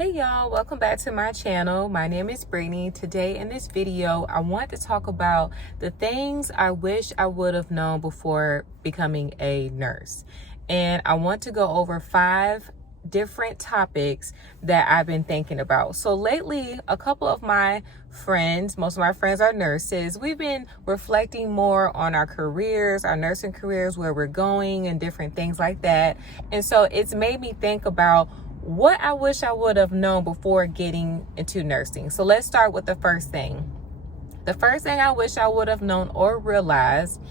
Hey y'all, welcome back to my channel. My name is Brittany. Today in this video, I want to talk about the things I wish I would have known before becoming a nurse. And I want to go over 5 different topics that I've been thinking about. So lately, a couple of my friends, most of my friends are nurses. We've been reflecting more on our careers, our nursing careers, where we're going and different things like that. And so it's made me think about what I wish I would have known before getting into nursing. So let's start with the first thing. The first thing I wish I would have known or realized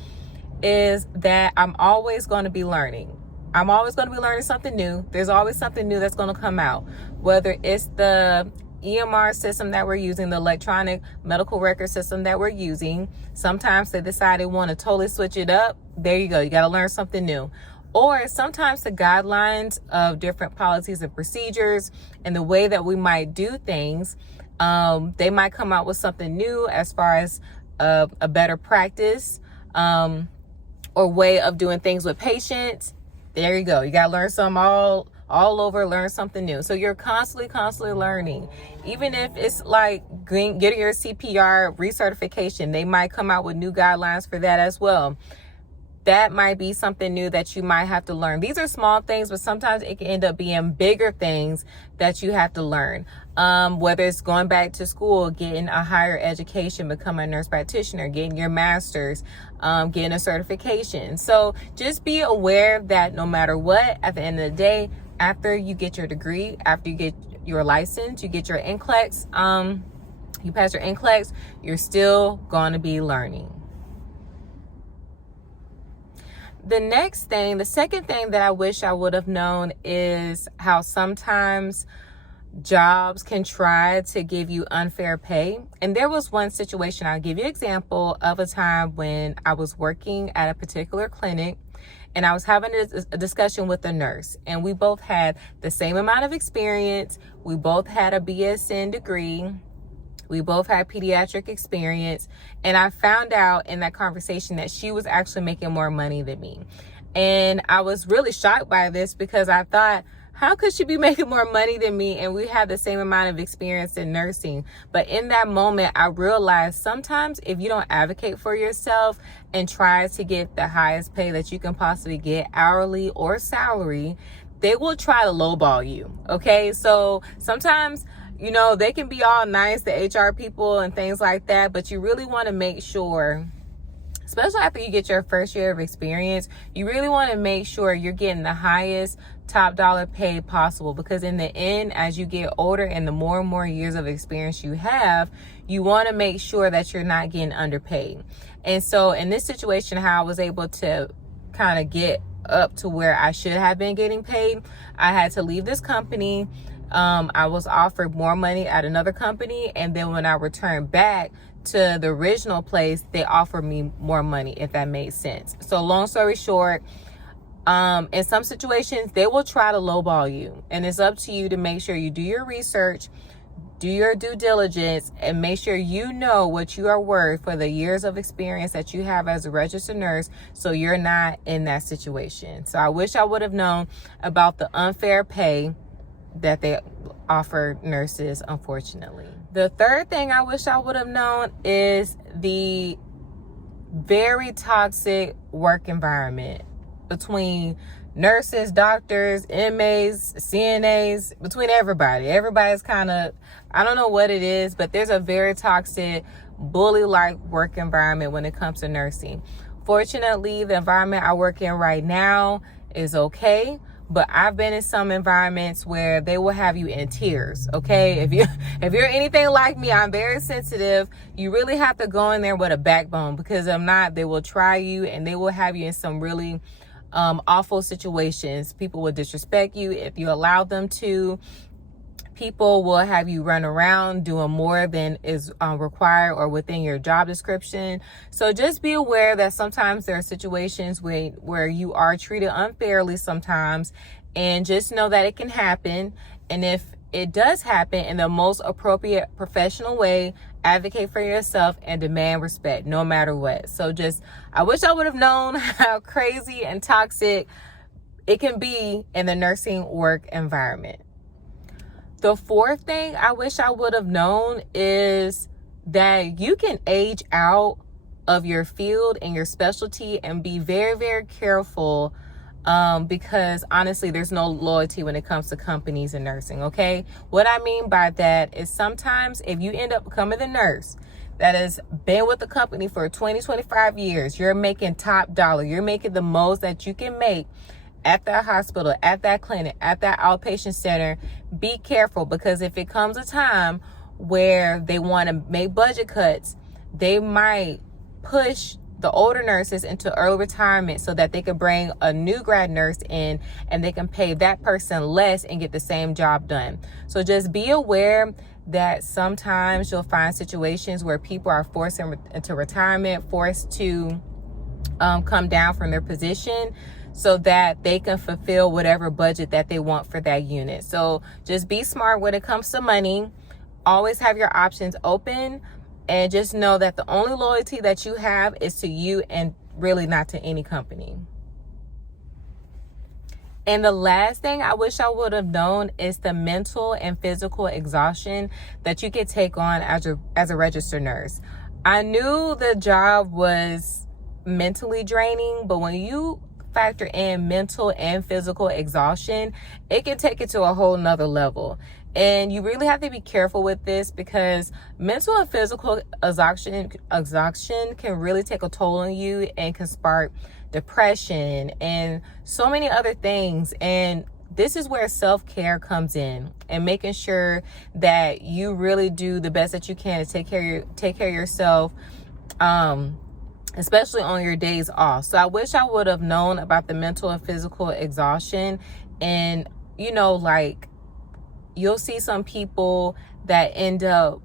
is that I'm always going to be learning. I'm always going to be learning something new. There's always something new that's going to come out, whether it's the EMR system that we're using, the electronic medical record system that we're using. Sometimes they decide they want to totally switch it up. There you go. You got to learn something new. Or sometimes the guidelines of different policies and procedures and the way that we might do things, they might come out with something new as far as a better practice or way of doing things with patients. There you go. You got to learn something all over, learn something new. So you're constantly learning. Even if it's like getting your CPR recertification, they might come out with new guidelines for that as well. That might be something new that you might have to learn. These are small things, but sometimes it can end up being bigger things that you have to learn. Whether it's going back to school, getting a higher education, becoming a nurse practitioner, getting your master's, getting a certification. So just be aware that no matter what, at the end of the day, after you get your degree, after you get your license, you get your NCLEX, you pass your NCLEX, you're still going to be learning. The second thing that I wish I would have known is how sometimes jobs can try to give you unfair pay. And there was one situation, I'll give you an example of a time when I was working at a particular clinic and I was having a discussion with a nurse, and we both had the same amount of experience. We both had a BSN degree. We both had pediatric experience, and I found out in that conversation that she was actually making more money than me. And I was really shocked by this because I thought, how could she be making more money than me and we have the same amount of experience in nursing? But in that moment, I realized sometimes if you don't advocate for yourself and try to get the highest pay that you can possibly get, hourly or salary, they will try to lowball you. Okay, so sometimes, you know, they can be all nice, the HR people and things like that, but you really want to make sure, especially after you get your first year of experience, you really want to make sure you're getting the highest top dollar pay possible, because in the end, as you get older and the more and more years of experience you have, you want to make sure that you're not getting underpaid. And so in this situation, how I was able to kind of get up to where I should have been getting paid, I had to leave this company. I was offered more money at another company, and then when I returned back to the original place, they offered me more money, if that made sense. So long story short, in some situations, they will try to lowball you, and it's up to you to make sure you do your research, do your due diligence, and make sure you know what you are worth for the years of experience that you have as a registered nurse, so you're not in that situation. So I wish I would have known about the unfair pay that they offer nurses, unfortunately. The third thing I wish I would have known is the very toxic work environment between nurses, doctors, MAs, CNAs, between everybody. Everybody's kind of, I don't know what it is, but there's a very toxic, bully-like work environment when it comes to nursing. Fortunately, the environment I work in right now is okay. But I've been in some environments where they will have you in tears, okay? If you're anything like me, I'm very sensitive. You really have to go in there with a backbone, because if not, they will try you and they will have you in some really awful situations. People will disrespect you if you allow them to. People will have you run around doing more than is required or within your job description. So just be aware that sometimes there are situations where you are treated unfairly sometimes, and just know that it can happen. And if it does happen, in the most appropriate professional way, advocate for yourself and demand respect no matter what. So I wish I would have known how crazy and toxic it can be in the nursing work environment. The fourth thing I wish I would have known is that you can age out of your field and your specialty, and be very, very careful, because honestly, there's no loyalty when it comes to companies and nursing, okay? What I mean by that is sometimes if you end up becoming the nurse that has been with the company for 20, 25 years, you're making top dollar. You're making the most that you can make at that hospital, at that clinic, at that outpatient center. Be careful, because if it comes a time where they want to make budget cuts, they might push the older nurses into early retirement so that they can bring a new grad nurse in and they can pay that person less and get the same job done. So just be aware that sometimes you'll find situations where people are forced into retirement, forced to come down from their position so that they can fulfill whatever budget that they want for that unit. So just be smart when it comes to money. Always have your options open, and just know that the only loyalty that you have is to you and really not to any company. And the last thing I wish I would have known is the mental and physical exhaustion that you could take on as a registered nurse. I knew the job was mentally draining, but when you factor in mental and physical exhaustion, it can take it to a whole nother level. And you really have to be careful with this, because mental and physical exhaustion can really take a toll on you and can spark depression and so many other things. And this is where self-care comes in, and making sure that you really do the best that you can to take care of yourself, especially on your days off. So I wish I would have known about the mental and physical exhaustion. And like, you'll see some people that end up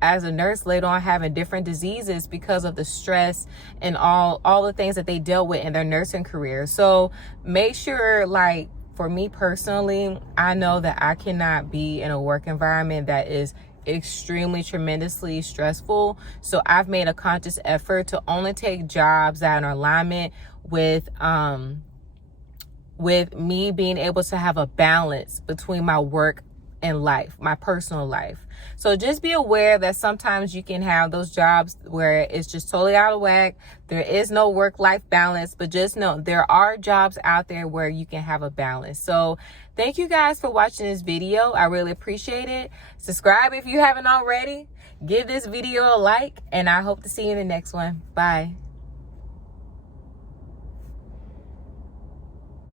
as a nurse later on having different diseases because of the stress and all the things that they dealt with in their nursing career. So make sure, like, for me personally, I know that I cannot be in a work environment that is extremely tremendously stressful. So I've made a conscious effort to only take jobs that are in alignment with me being able to have a balance between my work and life, my personal life. So just be aware that sometimes you can have those jobs where it's just totally out of whack. There is no work-life balance, but just know there are jobs out there where you can have a balance. So thank you guys for watching this video. I really appreciate it. Subscribe if you haven't already. Give this video a like, and I hope to see you in the next one. Bye.